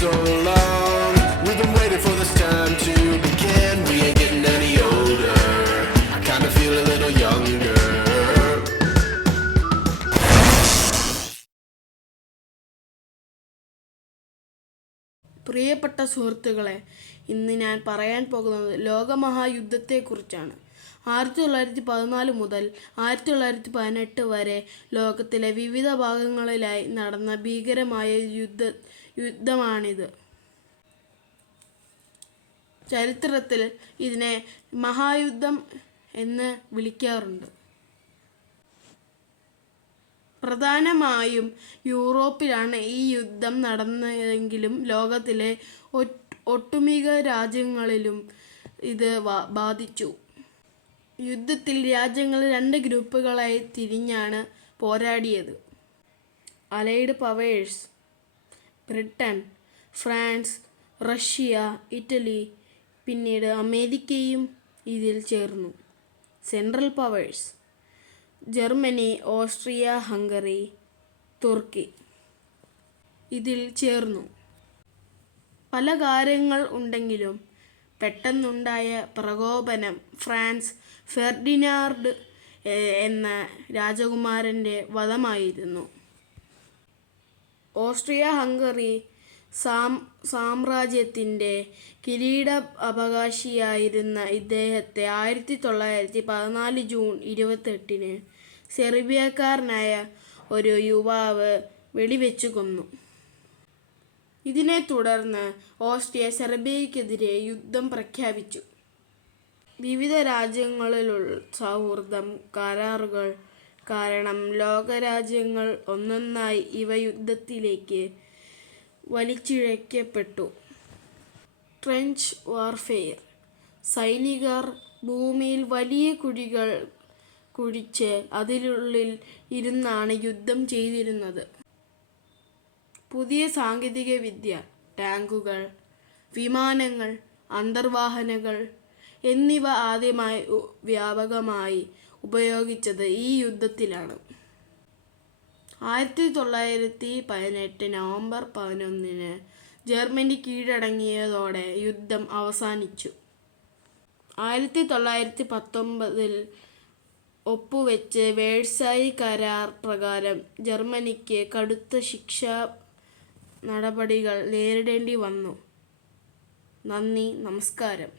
so long. We've been waiting for this time to begin. We ain't getting any older. I kinda feel a little younger. പ്രിയപ്പെട്ട സുഹൃത്തുക്കളെ, ഇന്ന് ഞാൻ പറയാൻ പോകുന്നത് ലോകമഹായുദ്ധത്തെക്കുറിച്ചാണ്. 1914 മുതൽ 1918 വരെ ലോകത്തിലെ വിവിധ ഭാഗങ്ങളിലായി നടന്ന ഭീകരമായ യുദ്ധമാണിത്. ചരിത്രത്തിൽ ഇതിനെ മഹായുദ്ധം എന്ന് വിളിക്കാറുണ്ട്. പ്രധാനമായും യൂറോപ്പിലാണ് ഈ യുദ്ധം നടന്നതെങ്കിലും ലോകത്തിലെ ഒട്ടുമിക്ക രാജ്യങ്ങളിലും ഇത് ബാധിച്ചു. യുദ്ധത്തിൽ രാജ്യങ്ങൾ 2 ഗ്രൂപ്പുകളായി തിരിഞ്ഞാണ് പോരാടിയത്. Allied powers Britain, France, Russia, Italy, പിന്നീട് അമേരിക്കയും ഇതിൽ ചേർന്നു. Central powers Germany, Austria, Hungary, തുർക്കി ഇതിൽ ചേർന്നു. പല കാര്യങ്ങൾ ഉണ്ടെങ്കിലും പെട്ടെന്നുണ്ടായ പ്രകോപനം ഫ്രാൻസ് ഫെർഡിനാൻഡ് എന്ന രാജകുമാരൻ്റെ വധമായിരുന്നു. ഓസ്ട്രിയ ഹംഗറി സാമ്രാജ്യത്തിൻ്റെ കിരീടാവകാശിയായിരുന്ന ഇദ്ദേഹത്തെ 1914 ജൂൺ 28-ന് സെർബിയക്കാരനായ ഒരു യുവാവ് വെടിവെച്ചു കൊന്നു. ഇതിനെ തുടർന്ന് ഓസ്ട്രിയ സെർബിയക്കെതിരെ യുദ്ധം പ്രഖ്യാപിച്ചു. വിവിധ രാജ്യങ്ങളിലുള്ള സൗഹൃദ കരാറുകൾ കാരണം ലോകരാജ്യങ്ങൾ ഒന്നൊന്നായി ഇവ യുദ്ധത്തിലേക്ക് വലിച്ചിഴക്കപ്പെട്ടു. ട്രെഞ്ച് വാർഫെയർ സൈനികർ ഭൂമിയിൽ വലിയ കുഴികൾ കുഴിച്ച് അതിനുള്ളിൽ ഇരുന്നാണ് യുദ്ധം ചെയ്തിരുന്നത്. പുതിയ സാങ്കേതികവിദ്യ, ടാങ്കുകൾ, വിമാനങ്ങൾ, അന്തർവാഹിനികൾ എന്നിവ ആദ്യമായി വ്യാപകമായി ഉപയോഗിച്ചത് ഈ യുദ്ധത്തിലാണ്. 1918 നവംബർ 11-ന് ജർമ്മനി കീഴടങ്ങിയതോടെ യുദ്ധം അവസാനിച്ചു. 1919-ൽ ഒപ്പുവെച്ച വേഴ്സായി കരാർ പ്രകാരം ജർമ്മനിക്ക് കടുത്ത ശിക്ഷാ നടപടികൾ നേരിടേണ്ടി വന്നു. നന്ദി, നമസ്കാരം.